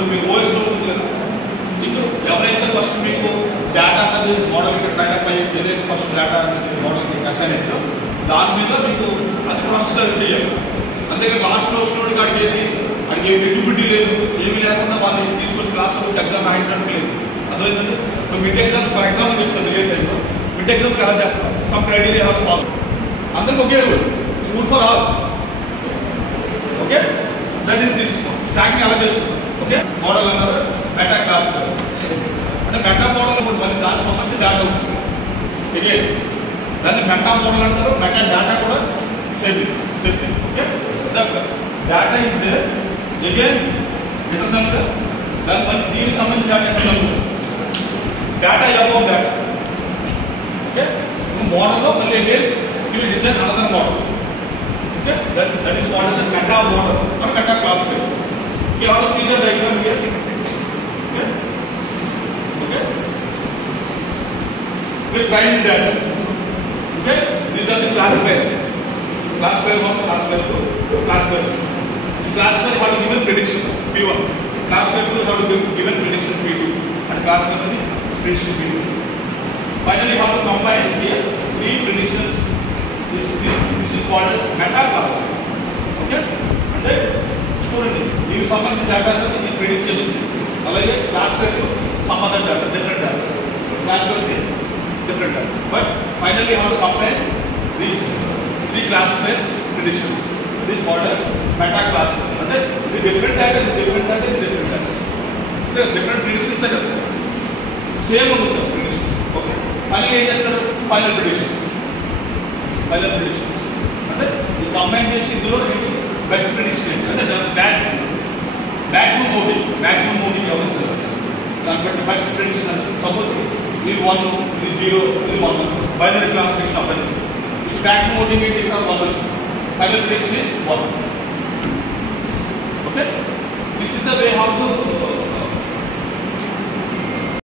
ఇప్పుడు మీకు ఓఎస్లో ఉంటుంది కదా, మీకు ఎవరైతే ఫస్ట్ మీకు డేటా అనేది మోడల్ ట్రైనప్ అయ్యి ఏదైతే ఫస్ట్ డేటా అనేది మోడల్ అసైన్ అయిందో దాని మీద మీకు అది ప్రాసెస్ చేయాలి. అంతేకాదు లాస్ట్లో వచ్చినోడు కాడికి అడిగి ఎలిజిబిలిటీ లేదు, ఏమీ లేకుండా వాళ్ళని తీసుకొచ్చి క్లాస్లో వచ్చి ఎగ్జామ్ రాయించడానికి లేదు. అదేంటంటే ఇప్పుడు మిడ్ ఎగ్జామ్స్ ఫర్ ఎగ్జాంపుల్ చెప్తుంది రియల్ టైంలో మిడ్ ఎగ్జామ్స్ ఎలా చేస్తాం, సమ్ క్రైటీరియా హ్యావ్ ఫాలో, అందరికి ఒకే rule for all. Okay, that is this starting ఎలా చేస్తుంది. ఓకే, మోడల్ అన్నారు మెటా క్లాస్ అంటే మెటా మోడల్ ఇప్పుడు మళ్ళీ దానికి సంబంధించి డేటా ఉంటుంది. ఓకే, దాన్ని మెటా మోడల్ అంటారు, మెటా డేటా కూడా same. Okay, data is there again internal దాని మళ్ళీ దీనికి సంబంధించిన డేటా అబౌవ్ డేటా. ఓకే, మోడల్లో మళ్ళీ again you design another model. Okay, that is what is the meta model or meta class way. You have to see the diagram here. Okay, okay. We find that. Okay, these are the class pairs. Class pair 1, class pair 2, class pair 3. The class pair have to given prediction P1. Class pair 2 have to given prediction P2, and class pair 3 prediction P2. Finally, you have to combine here 3 predictions. This is called as meta class. Okay, అంటే చూడండి దీనికి సంబంధించిన data అనేది predict చేస్తుంది. అలాగే class pair some other data different data, class pair different data. But finally how to compare these 3 class pairs predictions. This called as meta class. అంటే ఇది different data, ఇది డిఫరెంట్ డేటా, ఇది different data. అంటే different predictions కదా, same ఉంటుంది prediction. Okay, మళ్ళీ ఏం చేస్తారు ఫైనల్ ప్రిడిక్షన్స్. ఫైనల్ ప్రిడిక్షన్స్ అంటే ఇది కంబైన్ చేసి ఇందులో బెస్ట్ ప్రిడిక్షన్ ఏంటి అంటే మ్యాక్సిమం మోడీ ఎవరు దాన్ని బట్టి బెస్ట్ ప్రిడిక్షన్ అని. సపోజ్ ఇది 1, ఇది 0, ఇది 1 బైనరీ క్లాసిఫికేషన్ అవ్వదు. ఈ మ్యాక్సిమం మోడీ ఏంటి ఇక్కడ 1 వచ్చింది. Final prediction is 1. Okay, this is the way how to